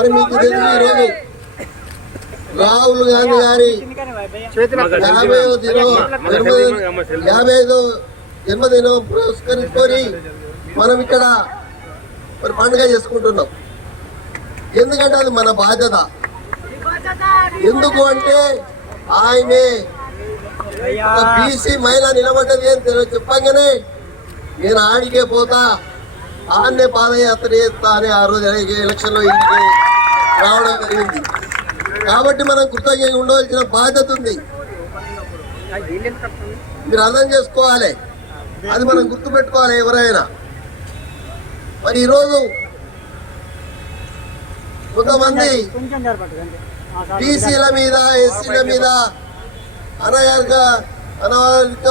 మరి మీకు తెలుసు ఈరోజు రాహుల్ గాంధీ గారి 55వ జన్మదినం పురస్కరించుకొని మనం ఇక్కడ మరి పండుగ చేసుకుంటున్నాం. ఎందుకంటే అది మన బాధ్యత. ఎందుకు అంటే ఆయనే బీసీ మహిళ నిలబడ్డది అని చెప్పగానే నేను ఆడికే పోతా, ఆడనే పాదయాత్ర చేస్తా అని ఆ రోజు ఎలక్షన్లో ఇంటికి రావడం జరిగింది. కాబట్టి మనం కృతజ్ఞంగా ఉండవలసిన బాధ్యత ఉంది. మీరు అర్థం చేసుకోవాలి, అది మనం గుర్తుపెట్టుకోవాలి ఎవరైనా. మరి ఈరోజు కొంతమంది బీసీల మీద, ఎస్సీల మీద, అనాగరిక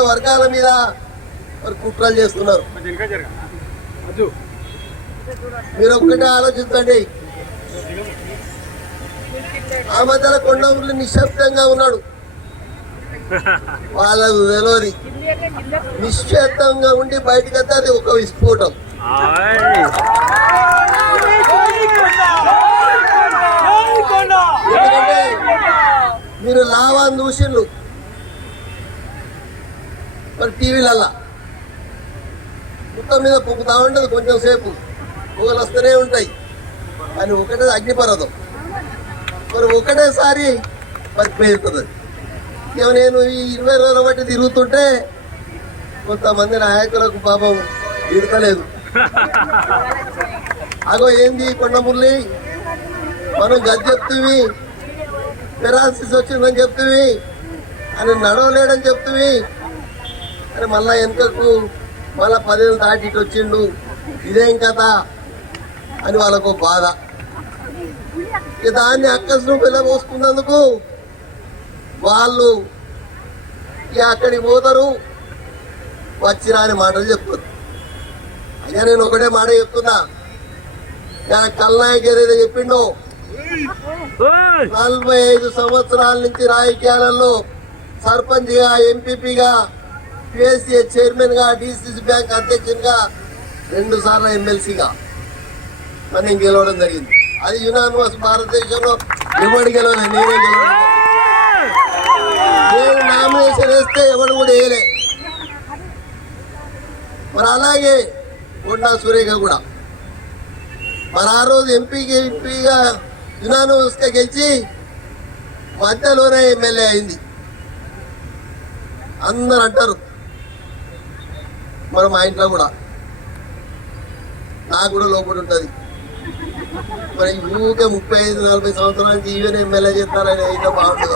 వర్గాల మీద మరి కుట్రలు చేస్తున్నారు. మీరు ఒక్కటే ఆలోచించండి. ఆ మధ్యలో కొండూరులో నిశ్శబ్దంగా ఉన్నాడు, వాళ్ళకు తెలియదు. నిశ్శబ్దంగా ఉండి బయటకు వస్తే అది ఒక విస్ఫోటం. ఎందుకంటే మీరు లావాన్ని చూసిండ్రు మరి టీవీలల్లా మొత్తం మీద పొక్కుతా ఉంటుంది. కొంచెం సేపు పొగలు వస్తూనే ఉంటాయి, కానీ ఒకటే అగ్నిపర్వతం. మరి ఒకటేసారి మరి పేరుతుంది. నేను ఈ 20 రోజుల బట్టి తిరుగుతుంటే కొంతమంది నాయకులకు పాపం ఇడతలేదు. అగో ఏంది కొండమురళి, మనం గది చెప్తీవి, పెరాలసిస్ వచ్చిందని చెప్తీవి, అని నడవలేడని చెప్తీవి, అని మళ్ళా వెనుకకు మళ్ళా 10 ఏళ్ళు దాటి ఇటు వచ్చిండు, ఇదేం కథ అని వాళ్ళకు బాధ. దాన్ని అక్కసు వెళ్ళబోసుకున్నందుకు వాళ్ళు అక్కడికి పోతారు, వచ్చిరాని మాటలు చెప్తారు. అయ్యా నేను ఒకటే మాట చెప్తున్నా, కల్నాయక్ ఏదైతే చెప్పిండో 45 సంవత్సరాల నుంచి రాజకీయాలలో సర్పంచ్గా, ఎంపీపీగా, పిఎస్సీ చైర్మన్ గా, డిసిసి బ్యాంక్ అధ్యక్షునిగా, 2 సార్లు ఎమ్మెల్సీగా మనం గెలవడం జరిగింది. అది యునానిమస్ భారతదేశంలో ఎవడు గెలవలేదు, నేనే గెలవలేదు. నేను నామినేషన్ వేస్తే ఎవడు కూడా వేయలే. మరి అలాగే కొండా సురేఖ కూడా మరి ఆ రోజు ఎంపీగా యునానిమస్ గా గెలిచి మధ్యలోనే ఎమ్మెల్యే అయింది. అందరు అంటారు, మరి మా ఇంట్లో కూడా నాకు కూడా లోపడి ఉంటుంది. మరి ఊకే 35-40 సంవత్సరాల నుంచి ఈవెన్ ఎమ్మెల్యే చేస్తారని అయితే బాగుంటుంది.